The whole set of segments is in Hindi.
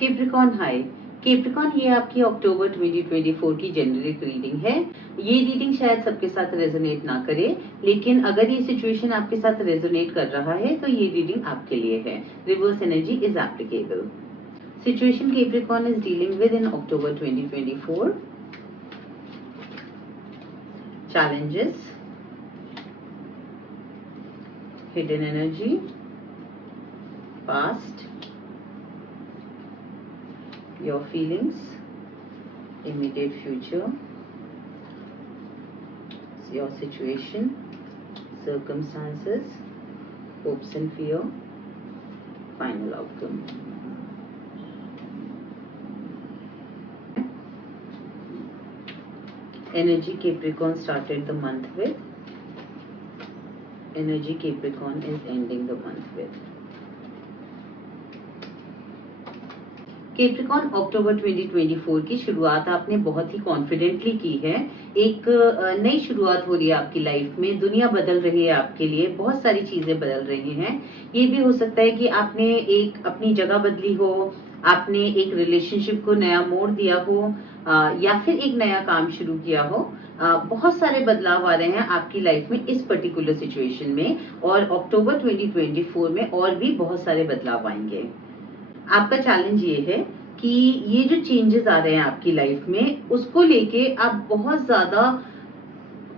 Capricorn high. कैप्रिकॉन ये आपकी अक्टूबर 2024 की जेनरिक रीडिंग है। ये रीडिंग शायद सबके साथ रेजोनेट ना करे, लेकिन अगर ये सिचुएशन आपके साथ रेजोनेट कर रहा है तो ये रीडिंग आपके लिए है। Reverse energy is applicable. Situation Capricorn is dealing with in October 2024। Challenges, hidden energy, past, your feelings, immediate future, your situation, circumstances, hopes and fear, final outcome. Energy Capricorn started the month with. Energy Capricorn is ending the month with. Capricorn October 2024 की शुरुआत आपने बहुत ही कॉन्फिडेंटली की है। एक नई शुरुआत हो रही है आपकी लाइफ में, दुनिया बदल रही है आपके लिए, बहुत सारी चीजें बदल रही हैं। ये भी हो सकता है कि आपने एक अपनी जगह बदली हो, आपने एक रिलेशनशिप को नया मोड़ दिया हो, या फिर एक नया काम शुरू किया हो। बहुत सारे बदलाव आ रहे हैं आपकी लाइफ में इस पर्टिकुलर सिचुएशन में, और अक्टूबर 2024 में और भी बहुत सारे बदलाव आएंगे। आपका चैलेंज ये है कि ये जो चेंजेस आ रहे हैं आपकी लाइफ में, उसको लेके आप बहुत ज्यादा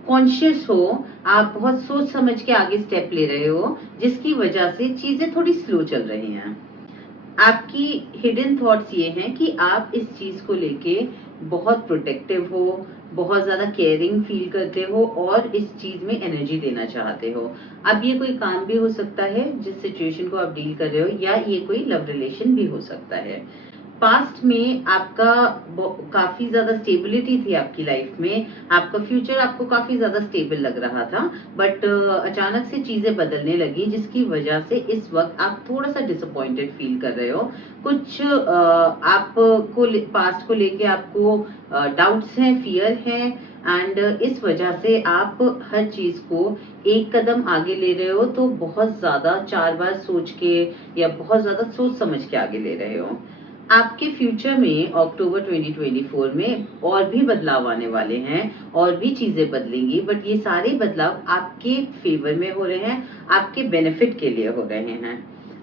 कॉन्शियस हो, आप बहुत सोच समझ के आगे स्टेप ले रहे हो, जिसकी वजह से चीजें थोड़ी स्लो चल रही हैं। आपकी हिडन थॉट्स ये हैं कि आप इस चीज को लेके बहुत प्रोटेक्टिव हो, बहुत ज्यादा केयरिंग फील करते हो और इस चीज में एनर्जी देना चाहते हो। अब ये कोई काम भी हो सकता है जिस सिचुएशन को आप डील कर रहे हो, या ये कोई लव रिलेशन भी हो सकता है। पास्ट में आपका काफी ज्यादा स्टेबिलिटी थी आपकी लाइफ में, आपका फ्यूचर आपको काफी ज्यादा स्टेबल लग रहा था, बट अचानक से चीजें बदलने लगी, जिसकी वजह से इस वक्त आप थोड़ा सा डिसअपॉइंटेड फील कर रहे हो। कुछ आपको पास्ट को लेके आपको डाउट्स हैं, फियर हैं, एंड इस वजह से आप हर चीज को एक कदम आगे ले रहे हो तो बहुत ज्यादा 4 बार सोच के या बहुत ज्यादा सोच समझ के आगे ले रहे हो। आपके फ्यूचर में अक्टूबर 2024 में और भी बदलाव आने वाले हैं, और भी चीजें बदलेंगी, बट ये सारे बदलाव आपके फेवर में हो रहे हैं, आपके बेनिफिट के लिए हो रहे हैं।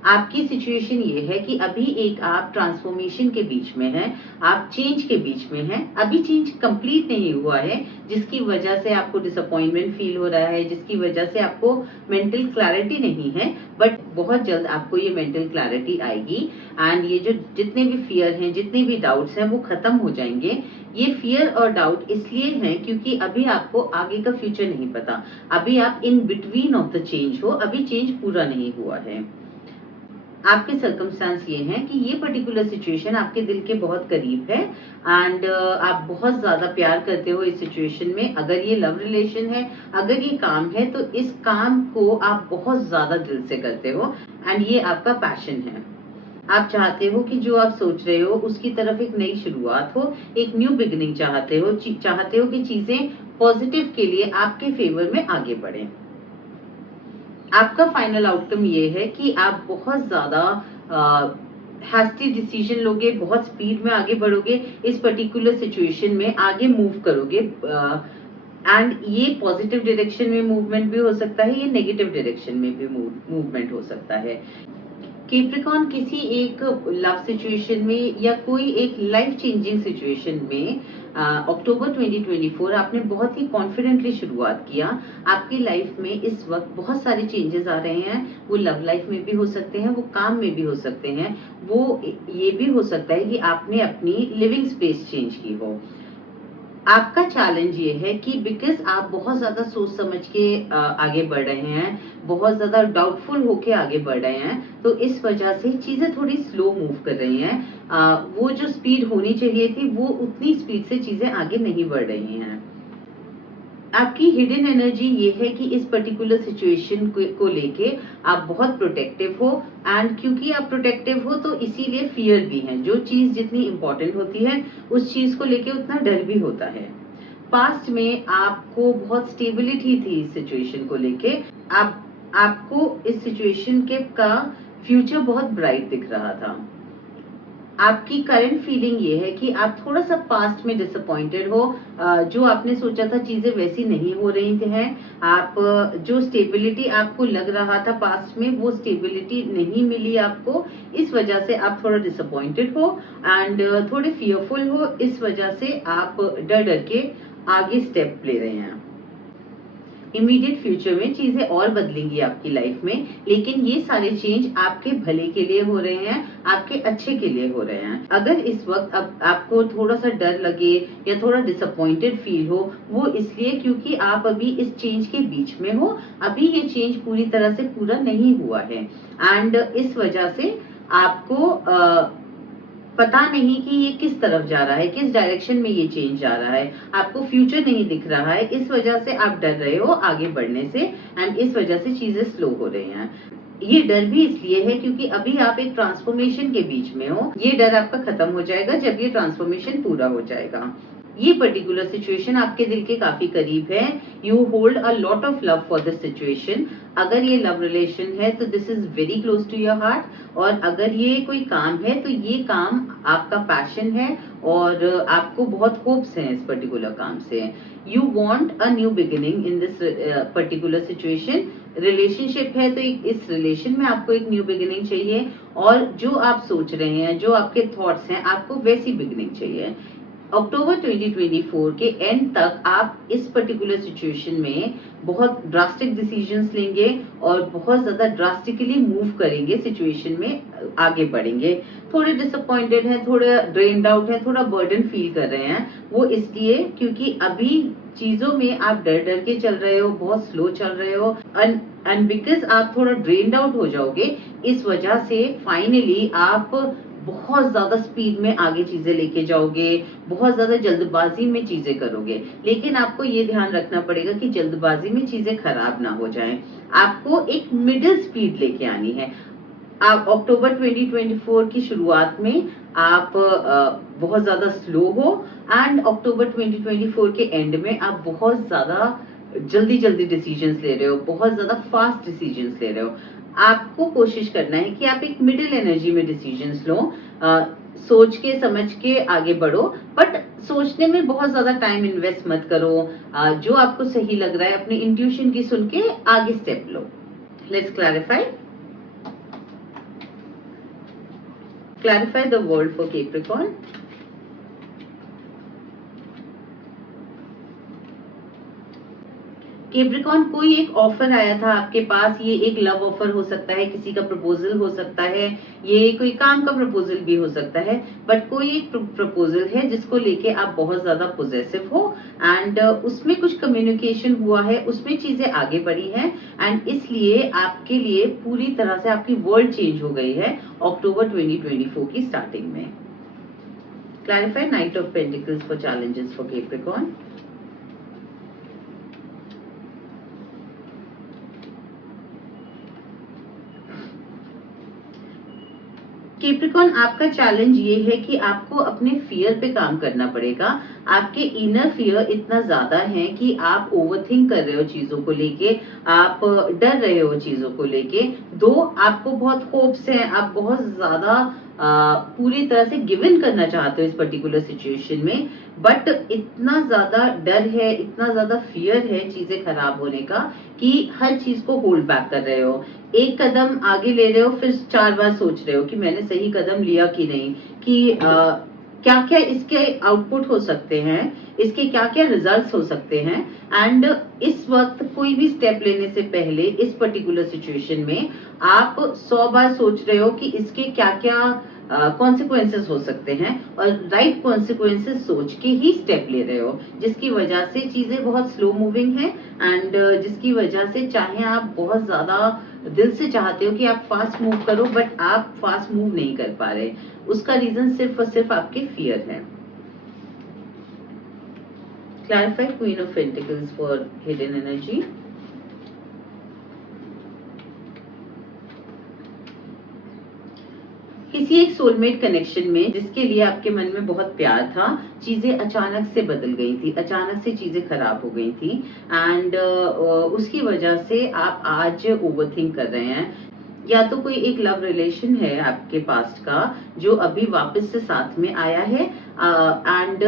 आपकी सिचुएशन ये है कि अभी एक आप ट्रांसफॉर्मेशन के बीच में हैं, आप चेंज के बीच में हैं। अभी चेंज कंप्लीट नहीं हुआ है, जिसकी वजह से आपको डिसअपॉइंटमेंट फील हो रहा है, जिसकी वजह से आपको मेंटल क्लैरिटी नहीं है, बट बहुत जल्द आपको ये मेंटल क्लैरिटी आएगी, एंड ये जो जितने भी फियर हैं, जितने भी डाउट्स हैं, वो खत्म हो जाएंगे। ये फियर और डाउट इसलिए हैं क्योंकि अभी आपको आगे का फ्यूचर नहीं पता, अभी आप in between of the change हो, अभी चेंज पूरा नहीं हुआ है। आपके सर्कमस्टांस ये हैं कि ये पर्टिकुलर सिचुएशन आपके दिल के बहुत करीब है, एंड आप बहुत ज्यादा प्यार करते हो इस सिचुएशन में। अगर ये लव रिलेशन है, अगर ये काम है, तो इस काम को आप बहुत ज्यादा दिल से करते हो, एंड ये आपका पैशन है। आप चाहते हो कि जो आप सोच रहे हो उसकी तरफ एक नई शुरुआत हो, एक न्यू बिगिनिंग चाहते हो, चाहते हो कि चीजें पॉजिटिव के लिए आपके फेवर में आगे बढ़े। आपका फाइनल आउटकम ये है कि आप बहुत ज्यादा हैस्टी डिसीजन लोगे, बहुत स्पीड में आगे बढ़ोगे, इस पर्टिकुलर सिचुएशन में आगे मूव करोगे, एंड ये पॉजिटिव डायरेक्शन में मूवमेंट भी हो सकता है, ये नेगेटिव डायरेक्शन में भी मूवमेंट हो सकता है। कैप्रिकॉन किसी एक लव सिचुएशन में या कोई एक लाइफ चेंजिंग सिचुएशन में अक्टूबर 2024 आपने बहुत ही कॉन्फिडेंटली शुरुआत किया। आपकी लाइफ में इस वक्त बहुत सारे चेंजेस आ रहे हैं, वो लव लाइफ में भी हो सकते हैं, वो काम में भी हो सकते हैं, वो ये भी हो सकता है कि आपने अपनी लिविंग स्पेस चेंज की हो। आपका चैलेंज ये है कि बिकॉज आप बहुत ज्यादा सोच समझ के आगे बढ़ रहे हैं, बहुत ज्यादा डाउटफुल होके आगे बढ़ रहे हैं, तो इस वजह से चीजें थोड़ी स्लो मूव कर रही हैं। वो जो स्पीड होनी चाहिए थी, वो उतनी स्पीड से चीजें आगे नहीं बढ़ रही हैं। आपकी हिडन एनर्जी ये है कि इस पर्टिकुलर सिचुएशन को लेके आप बहुत प्रोटेक्टिव हो, एंड क्योंकि आप प्रोटेक्टिव हो तो इसीलिए फियर भी है। जो चीज जितनी इंपॉर्टेंट होती है, उस चीज को लेके उतना डर भी होता है। पास्ट में आपको बहुत स्टेबिलिटी थी इस सिचुएशन को लेके, आपको इस सिचुएशन के का फ्यूचर बहुत ब्राइट दिख रहा था। आपकी करंट फीलिंग ये है कि आप थोड़ा सा पास्ट में डिसअपॉइंटेड हो। जो आपने सोचा था चीजें वैसी नहीं हो रही हैं। आप जो स्टेबिलिटी आपको लग रहा था पास्ट में, वो स्टेबिलिटी नहीं मिली आपको। इस वजह से आप थोड़ा डिसअपॉइंटेड हो एंड थोड़े फियरफुल हो। इस वजह से आप डर डर के आगे स्टेप ले रहे हैं। इमीडिएट फ्यूचर में चीजें और बदलेंगी आपकी लाइफ में, लेकिन ये सारे चेंज आपके भले के लिए हो रहे हैं, आपके अच्छे के लिए हो रहे हैं। अगर इस वक्त अब आपको थोड़ा सा डर लगे या थोड़ा डिसअपॉइंटेड फील हो, वो इसलिए क्योंकि आप अभी इस चेंज के बीच में हो। अभी ये चेंज पूरी तरह से पूरा नहीं हुआ है एंड इस वजह से आपको पता नहीं कि ये किस तरफ जा रहा है, किस डायरेक्शन में ये चेंज जा रहा है। आपको फ्यूचर नहीं दिख रहा है, इस वजह से आप डर रहे हो आगे बढ़ने से एंड इस वजह से चीजें स्लो हो रही हैं। ये डर भी इसलिए है क्योंकि अभी आप एक ट्रांसफॉर्मेशन के बीच में हो। ये डर आपका खत्म हो जाएगा जब ये ट्रांसफॉर्मेशन पूरा हो जाएगा। ये पर्टिकुलर सिचुएशन आपके दिल के काफी करीब है। You hold a lot of love for this situation. अगर ये लव रिलेशन है तो this is very close to your heart, और अगर ये कोई काम है तो ये काम आपका पैशन है और आपको बहुत होप्स हैं इस पर्टिकुलर काम से। You want a new beginning in this particular situation. Relationship है तो इस रिलेशन में आपको एक न्यू बिगिनिंग चाहिए, और जो आप सोच रहे हैं, जो आपके थॉट्स हैं, आपको वैसी बिगिनिंग चाहिए। अक्टूबर 2024 के एंड तक आप इस पर्टिकुलर सिचुएशन में बहुत ड्रास्टिक डिसीजंस लेंगे और बहुत ज्यादा ड्रास्टिकली मूव करेंगे, सिचुएशन में आगे बढ़ेंगे। थोड़े डिसअपॉइंटेड हैं, थोड़े ड्रेन्ड आउट हैं, थोड़ा बर्डन फील कर रहे हैं। वो इसलिए क्योंकि अभी चीजों में आप डर डर के चल रहे हो, बहुत स्लो चल रहे हो एंड बिकॉज आप थोड़ा ड्रेन्ड आउट हो जाओगे, इस वजह से फाइनली आप बहुत ज्यादा स्पीड में आगे चीजें लेके जाओगे, बहुत ज्यादा जल्दबाजी में चीजें करोगे। लेकिन आपको ये ध्यान रखना पड़ेगा कि जल्दबाजी में चीजें खराब ना हो जाएं। आपको एक मिडिल स्पीड लेके आनी है। आप अक्टूबर 2024 की शुरुआत में आप बहुत ज्यादा स्लो हो एंड अक्टूबर 2024 के एंड में आप बहुत ज्यादा जल्दी जल्दी डिसीजंस ले रहे हो, बहुत ज्यादा फास्ट डिसीजंस ले रहे हो। आपको कोशिश करना है कि आप एक मिडिल एनर्जी में डिसीजंस लो। सोच के समझ के आगे बढ़ो, बट सोचने में बहुत ज्यादा टाइम इन्वेस्ट मत करो। जो आपको सही लग रहा है अपनी इंट्यूशन की सुन के आगे step low. Let's clarify the world for Capricorn. Capricorn, कोई एक ऑफर आया था आपके पास। ये एक लव ऑफर हो सकता है, किसी का प्रपोजल हो सकता है, ये कोई काम का प्रपोजल भी हो सकता है, बट कोई एक प्रपोजल है जिसको लेके आप बहुत ज्यादा पॉजिटिव हो एंड उसमें कुछ कम्युनिकेशन हुआ है, उसमें चीजें आगे बढ़ी हैं एंड इसलिए आपके लिए पूरी तरह से आपकी वर्ल्ड चेंज हो गई है अक्टूबर 2024 की स्टार्टिंग में। Clarify knight of pentacles for challenges for Capricorn. Capricorn, आपका चैलेंज ये है कि आपको अपने फियर पे काम करना पड़ेगा। आपके इनर फियर इतना ज्यादा है कि आप ओवरथिंक कर रहे हो चीजों को लेके, आप डर रहे हो चीजों को लेके। दो आपको बहुत होप्स हैं, आप बहुत ज्यादा पूरी तरह से गिव इन करना चाहते हो इस पर्टिकुलर सिचुएशन में, बट इतना ज्यादा डर है, इतना ज्यादा फियर है चीजें खराब होने का कि हर चीज को होल्ड बैक कर रहे हो। एक कदम आगे ले रहे हो, फिर 4 बार सोच रहे हो कि मैंने सही कदम लिया कि नहीं, कि क्या क्या इसके आउटपुट हो सकते हैं, इसके क्या क्या रिजल्ट्स हो सकते हैं। एंड इस वक्त कोई भी स्टेप लेने से पहले इस पर्टिकुलर सिचुएशन में आप 100 बार सोच रहे हो कि इसके क्या क्या कॉन्सिक्वेंसेस हो सकते हैं, और राइट कॉन्सिक्वेंसेस सोच के ही स्टेप ले रहे हो, जिसकी वजह से चीजें बहुत स्लो मूविंग है एंड जिसकी वजह से चाहे आप बहुत ज्यादा दिल से चाहते हो कि आप फास्ट मूव करो, बट आप फास्ट मूव नहीं कर पा रहे। उसका रीजन सिर्फ और सिर्फ आपके फियर है। Clarify queen of pentacles for hidden energy. किसी एक सोलमेट कनेक्शन में जिसके लिए आपके मन में बहुत प्यार था, चीजें अचानक से बदल गई थी, अचानक से चीजें खराब हो गई थी एंड उसकी वजह से आप आज ओवरथिंक कर रहे हैं। या तो कोई एक लव रिलेशन है आपके पास्ट का जो अभी वापस से साथ में आया है, एंड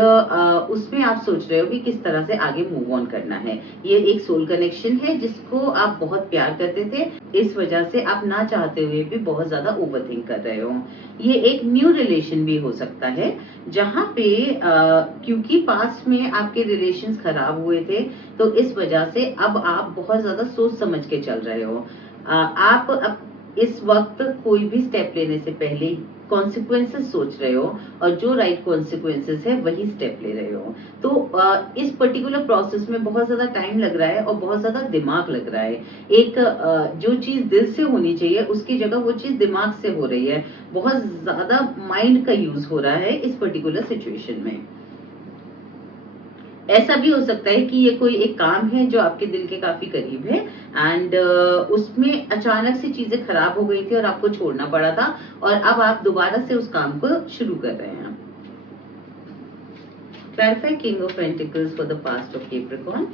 उसमें आप सोच रहे हो कि किस तरह से आगे मूव ऑन करना है। ये एक सोल कनेक्शन है जिसको आप बहुत प्यार करते थे, इस वजह से आप ना चाहते हुए भी बहुत ज्यादा ओवरथिंक कर रहे हो। ये एक न्यू रिलेशन भी हो सकता है जहाँ पे क्योंकि पास्ट में आपके रिलेशंस खराब हुए थे, तो इस वजह से अब आप बहुत ज्यादा सोच समझ के चल रहे हो। आप अब इस वक्त कोई भी स्टेप लेने से पहले कॉन्सिक्वेंसेस सोच रहे हो, और जो राइट कॉन्सिक्वेंसेस है वही स्टेप ले रहे हो। तो इस पर्टिकुलर प्रोसेस में बहुत ज्यादा टाइम लग रहा है और बहुत ज्यादा दिमाग लग रहा है। एक जो चीज दिल से होनी चाहिए उसकी जगह वो चीज दिमाग से हो रही है। बहुत ज्यादा माइंड का यूज हो रहा है इस पर्टिकुलर सिचुएशन में। ऐसा भी हो सकता है कि ये कोई एक काम है जो आपके दिल के काफी करीब है, एंड उसमें अचानक से चीजें खराब हो गई थी और आपको छोड़ना पड़ा था, और अब आप दोबारा से उस काम को शुरू कर रहे हैं। Clarify king of pentacles for the past of Capricorn.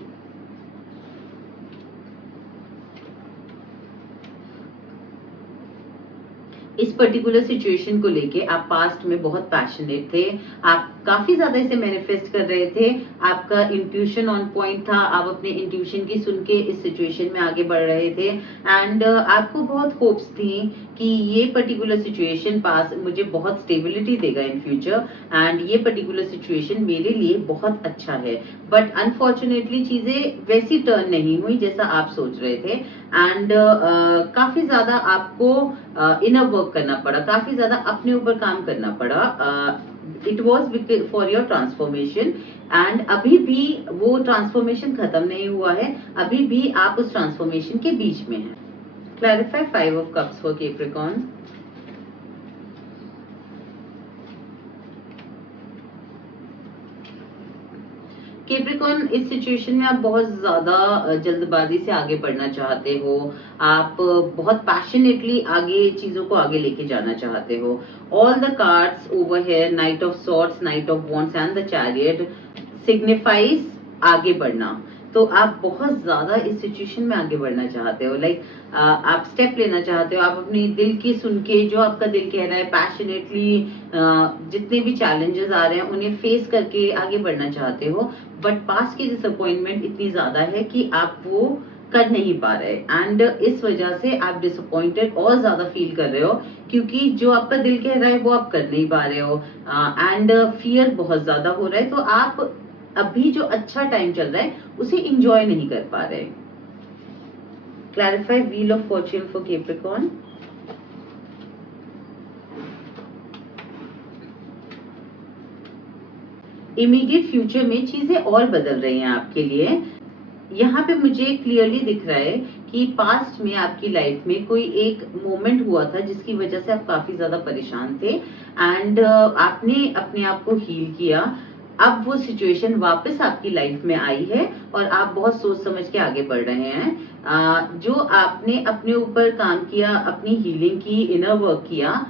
इस पर्टिकुलर सिचुएशन को लेके आप पास्ट में बहुत पैशनेट थे, आप काफी ज्यादा इसे मैनिफेस्ट कर रहे थे, आपका इंट्यूशन ऑन पॉइंट था, आप अपने इंट्यूशन की सुन के इस सिचुएशन में आगे बढ़ रहे थे, एंड आपको बहुत होप्स थी कि ये पर्टिकुलर सिचुएशन पास मुझे बहुत स्टेबिलिटी देगा इन फ्यूचर, एंड ये पर्टिकुलर सिचुएशन मेरे लिए बहुत अच्छा है। बट अनफॉर्चुनेटली चीजें वैसी टर्न नहीं हुई जैसा आप सोच रहे थे, एंड काफी ज्यादा आपको इनर वर्क करना पड़ा, काफी ज्यादा अपने ऊपर काम करना पड़ा। It was for your transformation, and अभी भी वो ट्रांसफॉर्मेशन खत्म नहीं हुआ है, अभी भी आप उस ट्रांसफॉर्मेशन के बीच में हैं। Clarify 5 of cups for Capricorn. Capricorn, इस सिचुएशन में आप बहुत ज्यादा जल्दबाजी से आगे बढ़ना चाहते हो, आप बहुत पैशनेटली आगे चीजों को आगे लेके जाना चाहते हो। All the cards over here, night of swords, night of wands and the chariot signifies आगे बढ़ना। तो आप बहुत ज्यादा इस सिचुएशन में आगे बढ़ना चाहते हो, लाइक आप स्टेप लेना चाहते हो, आप अपनी दिल की सुन के जो आपका दिल कह रहा है पैशनेटली जितने भी चैलेंजेस आ रहे हैं उन्हें फेस करके आगे बढ़ना चाहते हो। बट पास की डिसअपॉइंटमेंट इतनी ज्यादा है कि आप वो कर नहीं पा रहे, एंड इस वजह से आप डिसअपॉइंटेड और ज्यादा फील कर रहे हो, क्योंकि जो आपका दिल कह रहा है वो आप कर नहीं पा रहे हो, एंड फियर बहुत ज्यादा हो रहा है। तो आप अभी जो अच्छा टाइम चल रहा है उसे इंजॉय नहीं कर पा रहे। Clarify wheel of Fortune for Capricorn. Immediate future में चीजें और बदल रही हैं आपके लिए। यहाँ पे मुझे क्लियरली दिख रहा है कि पास्ट में आपकी लाइफ में कोई एक मोमेंट हुआ था जिसकी वजह से आप काफी ज्यादा परेशान थे, एंड आपने अपने आप को हील किया। अब वो सिचुएशन वापस आपकी लाइफ में आई है और आप बहुत सोच समझ के आगे बढ़ रहे हैं। जो आपने अपने ऊपर काम किया, अपनी हीलिंग की, इनर वर्क किया,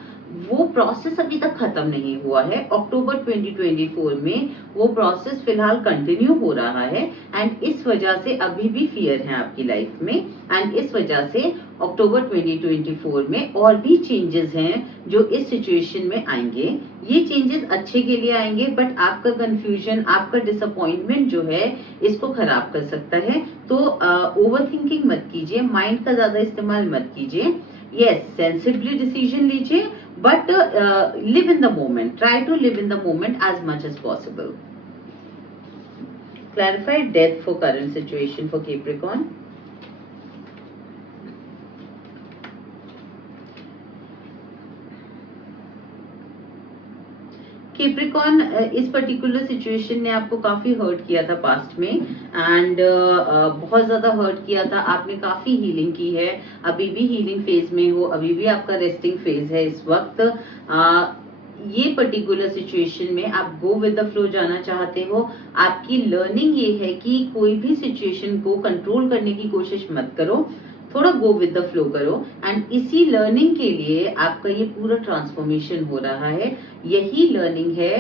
वो प्रोसेस अभी तक खत्म नहीं हुआ है। अक्टूबर 2024 में वो प्रोसेस फिलहाल कंटिन्यू हो रहा है, एंड इस वजह से अभी भी फियर है आपकी लाइफ में, एंड इस वजह से अक्टूबर 2024 में और भी चेंजेस हैं जो इस सिचुएशन में आएंगे। ये चेंजेस अच्छे के लिए आएंगे, बट आपका कंफ्यूजन, आपका डिसअपॉइंटमेंट जो है इसको खराब कर सकता है। तो ओवर थिंकिंग मत कीजिए, माइंड का ज्यादा इस्तेमाल मत कीजिए। यस, सेंसिबली डिसीजन लीजिए, but live in the moment, try to live in the moment as much as possible. Clarify death for current situation for Capricorn. Capricorn, इस पर्टिकुलर सिचुएशन ने आपको काफी हर्ट किया था पास्ट में, एंड बहुत ज्यादा हर्ट किया था। आपने काफी हीलिंग की है, अभी भी हीलिंग फेज में हो, अभी भी आपका रेस्टिंग फेज है इस वक्त। ये पर्टिकुलर सिचुएशन में आप गो विद द फ्लो जाना चाहते हो। आपकी लर्निंग ये है कि कोई भी सिचुएशन को कंट्रोल करने की कोशिश मत करो, थोड़ा गो विद द फ्लो करो, एंड इसी लर्निंग के लिए आपका ये पूरा ट्रांसफॉर्मेशन हो रहा है। यही लर्निंग है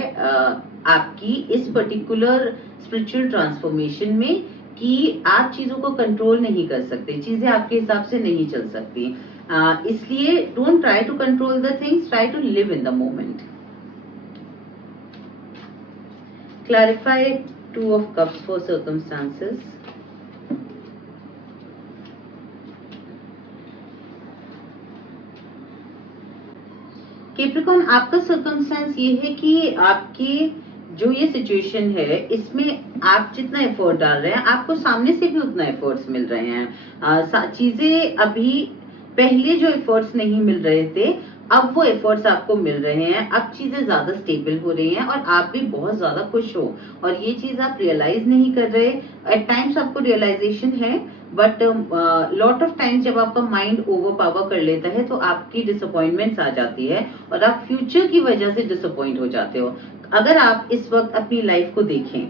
आपकी इस पर्टिकुलर स्पिरिचुअल ट्रांसफॉर्मेशन में, कि आप चीजों को कंट्रोल नहीं कर सकते, चीजें आपके हिसाब से नहीं चल सकती। इसलिए don't try to control the things, try to live in the moment. Clarify Two of Cups for circumstances. Capricorn, आपका सर्कमस्टेंस ये है कि आपकी जो ये सिचुएशन है इसमें आप जितना एफर्ट डाल रहे हैं आपको सामने से भी उतना एफर्ट्स मिल रहे हैं। चीजें अभी पहले जो एफर्ट्स नहीं मिल रहे थे अब वो एफर्ट्स आपको मिल रहे हैं, अब चीजें ज्यादा स्टेबल हो रही हैं और आप भी बहुत ज्यादा खुश हो और ये चीज आप रियलाइज नहीं कर रहे। एट टाइम्स आपको रियलाइजेशन है बट लॉट ऑफ टाइम्स जब आपका माइंड ओवर पावर कर लेता है तो आपकी डिसअपॉइंटमेंट्स आ जाती है और आप फ्यूचर की वजह से डिसअपॉइंट हो जाते हो। अगर आप इस वक्त अपनी लाइफ को देखें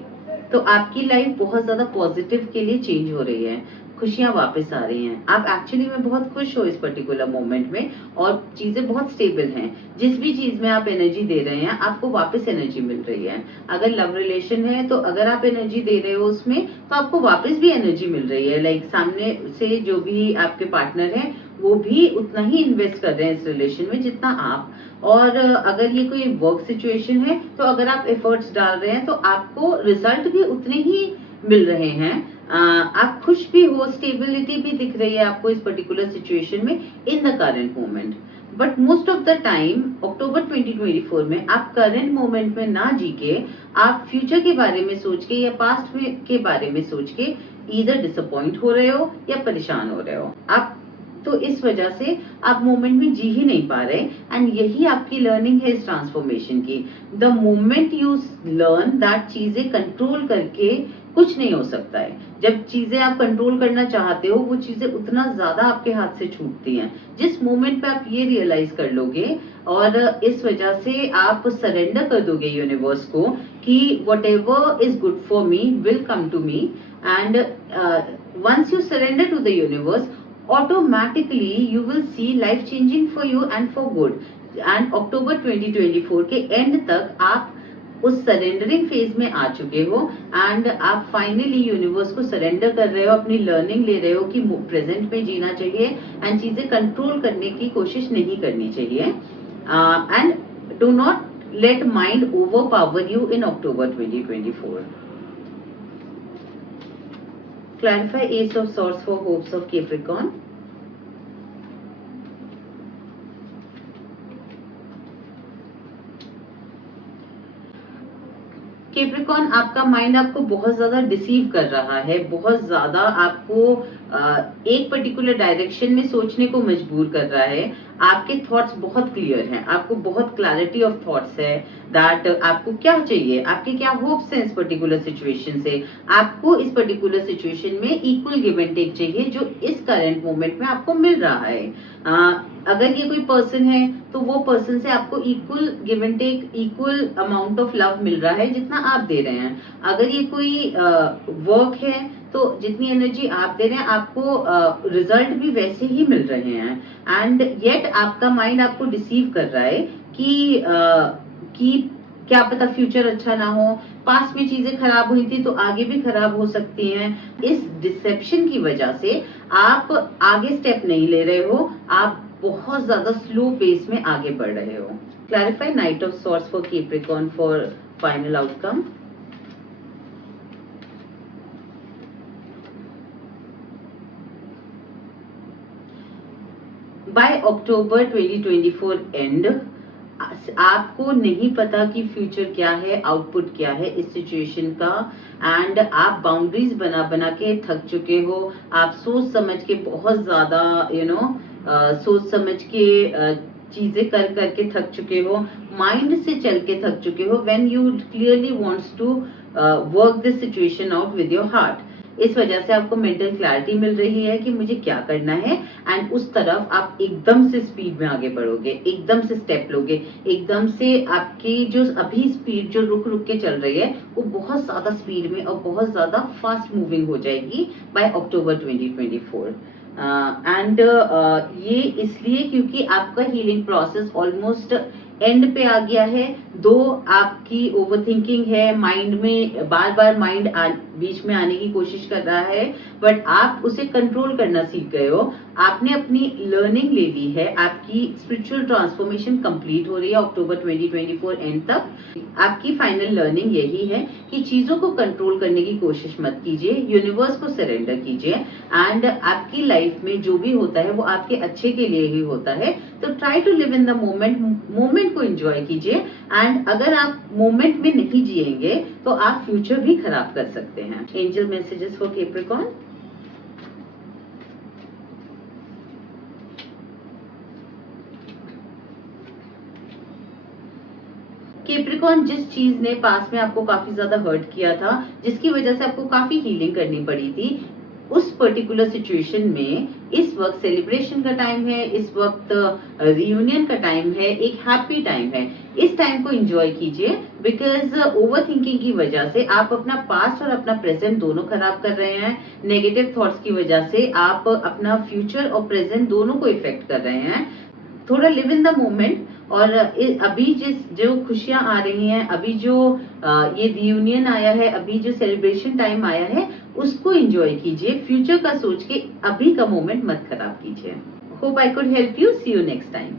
तो आपकी लाइफ बहुत ज्यादा पॉजिटिव के लिए चेंज हो रही है, खुशियां वापस आ रही हैं, आप एक्चुअली में बहुत खुश हो इस पर्टिकुलर मोमेंट में और चीजें बहुत स्टेबल हैं। जिस भी चीज में आप एनर्जी दे रहे हैं आपको वापस एनर्जी मिल रही है। अगर लव रिलेशन है तो अगर आप एनर्जी दे रहे हो उसमें तो आपको वापस भी एनर्जी मिल रही है। लाइक सामने से जो भी आपके पार्टनर है वो भी उतना ही इन्वेस्ट कर रहे हैं इस रिलेशन में जितना आप। और अगर ये कोई वर्क सिचुएशन है तो अगर आप एफर्ट्स डाल रहे हैं तो आपको रिजल्ट भी उतने ही मिल रहे हैं। आप खुश भी हो, स्टेबिलिटी भी दिख रही है आपको इस पर्टिकुलर सिचुएशन में in the current moment. But most of the time October 2024 में आप करंट मोमेंट में ना जी के आप फ्यूचर के बारे में सोच के या पास्ट में के बारे में सोच के इधर डिसअपॉइंट हो रहे हो या परेशान हो रहे हो आप। तो इस वजह से आप मोमेंट में जी ही नहीं पा रहे एंड यही आपकी लर्निंग है इस ट्रांसफॉर्मेशन की। The moment you learn that चीजें कंट्रोल करके कुछ नहीं हो सकता है। जब चीजें आप कंट्रोल करना चाहते हो वो चीजें उतना ज्यादा आपके हाथ से छूटती हैं। जिस मोमेंट पे आप ये रियलाइज कर लोगे और इस वजह से आप सरेंडर कर दोगे यूनिवर्स को कि whatever is good for me will come to me and once you surrender to the universe automatically you will see life changing for you and for good। and अक्टूबर 2024 के एंड तक आप उस सरेंडरिंग फेज में आ चुके हो एंड आप फाइनली यूनिवर्स को सरेंडर कर रहे हो, अपनी लर्निंग ले रहे हो कि प्रेजेंट में जीना चाहिए एंड चीजें कंट्रोल करने की कोशिश नहीं करनी चाहिए। And do not let mind over power you in October 2024। Clarify Ace of Swords for hopes of Capricorn। Capricorn, आपका माइंड आपको बहुत ज्यादा डिसीव कर रहा है, बहुत ज्यादा आपको एक पर्टिकुलर डायरेक्शन में सोचने को मजबूर कर रहा है। आपके थॉट्स बहुत क्लियर हैं, आपको बहुत क्लैरिटी ऑफ थॉट्स है दैट आपको क्या चाहिए, आपके क्या होप्स हैं इस पर्टिकुलर सिचुएशन से। आपको इस पर्टिकुलर सिचुएशन में इक्वल गिव एंड टेक चाहिए जो इस करंट मोमेंट में आपको मिल रहा है। अगर ये कोई पर्सन है तो वो पर्सन से आपको equal give and take, equal amount of love मिल रहा है जितना आप दे रहे हैं। अगर ये कोई वर्क है तो जितनी एनर्जी आप दे रहे हैं आपको रिजल्ट भी वैसे ही मिल रहे हैं। एंड येट आपका माइंड आपको डिसीव कर रहा है कि क्या पता फ्यूचर अच्छा ना हो, पास्ट में चीजें खराब हुई थी तो आगे भी खराब हो सकती हैं। इस डिसेप्शन की वजह से आप आगे स्टेप नहीं ले रहे हो, आप बहुत ज्यादा स्लो पेस में आगे बढ़ रहे हो। Clarify knight of swords for Capricorn for final outcome. By October 2024 and आपको नहीं पता कि फ्यूचर क्या है, आउटपुट क्या है इस सिचुएशन का एंड आप बाउंड्रीज बना बना के थक चुके हो। आप सोच समझ के बहुत ज्यादा सोच समझ के चीजें कर करके थक चुके हो, माइंड से चल के थक चुके हो when you clearly wants to work this situation out with your heart. इस वजह से आपको मेंटल क्लैरिटी मिल रही है कि मुझे क्या करना है एंड उस तरफ आप एकदम से स्पीड में आगे बढ़ोगे, एकदम से स्टेप लोगे, एकदम से आपकी जो अभी स्पीड जो रुक रुक के चल रही है वो बहुत ज्यादा स्पीड में और बहुत ज्यादा फास्ट मूविंग हो जाएगी बाय अक्टूबर 2024। एंड ये इसलिए क्योंकि आपका हीलिंग प्रोसेस ऑलमोस्ट एंड पे आ गया है। दो आपकी ओवरथिंकिंग है, माइंड में बार बार माइंड बीच में आने की कोशिश कर रहा है, बट आप उसे कंट्रोल करना सीख गए हो। आपने अपनी लर्निंग ले ली है, आपकी स्पिरिचुअल ट्रांसफॉर्मेशन कंप्लीट हो रही है अक्टूबर 2024 एंड तक। आपकी फाइनल लर्निंग यही है कि चीजों को कंट्रोल करने की कोशिश मत कीजिए, यूनिवर्स को सरेंडर कीजिए, एंड आपकी लाइफ में जो भी होता है वो आपके अच्छे के लिए ही होता है। तो try to live in the moment, moment को एंजॉय कीजिए। एंड अगर आप मोमेंट में नहीं जिएंगे तो आप फ्यूचर भी खराब कर सकते हैं। Angel messages for Capricorn. Capricorn, जिस चीज ने पास में आपको काफी ज्यादा हर्ट किया था, जिसकी वजह से आपको काफी हीलिंग करनी पड़ी थी, उस पर्टिकुलर सिचुएशन में इस वक्त सेलिब्रेशन का टाइम है, इस वक्त रियूनियन का टाइम है, एक हैप्पी टाइम है। इस टाइम को एंजॉय कीजिए, बिकॉज ओवर थिंकिंग की वजह से आप अपना पास्ट और अपना प्रेजेंट दोनों खराब कर रहे हैं। नेगेटिव थॉट्स की वजह से आप अपना फ्यूचर और प्रेजेंट दोनों को इफेक्ट कर रहे हैं। थोड़ा लिव इन द मोमेंट, और अभी जो खुशियां आ रही हैं, अभी जो ये रियूनियन आया है, अभी जो सेलिब्रेशन टाइम आया है, उसको एंजॉय कीजिए। फ्यूचर का सोच के अभी का मोमेंट मत खराब कीजिए। Hope I could help you. See you next time.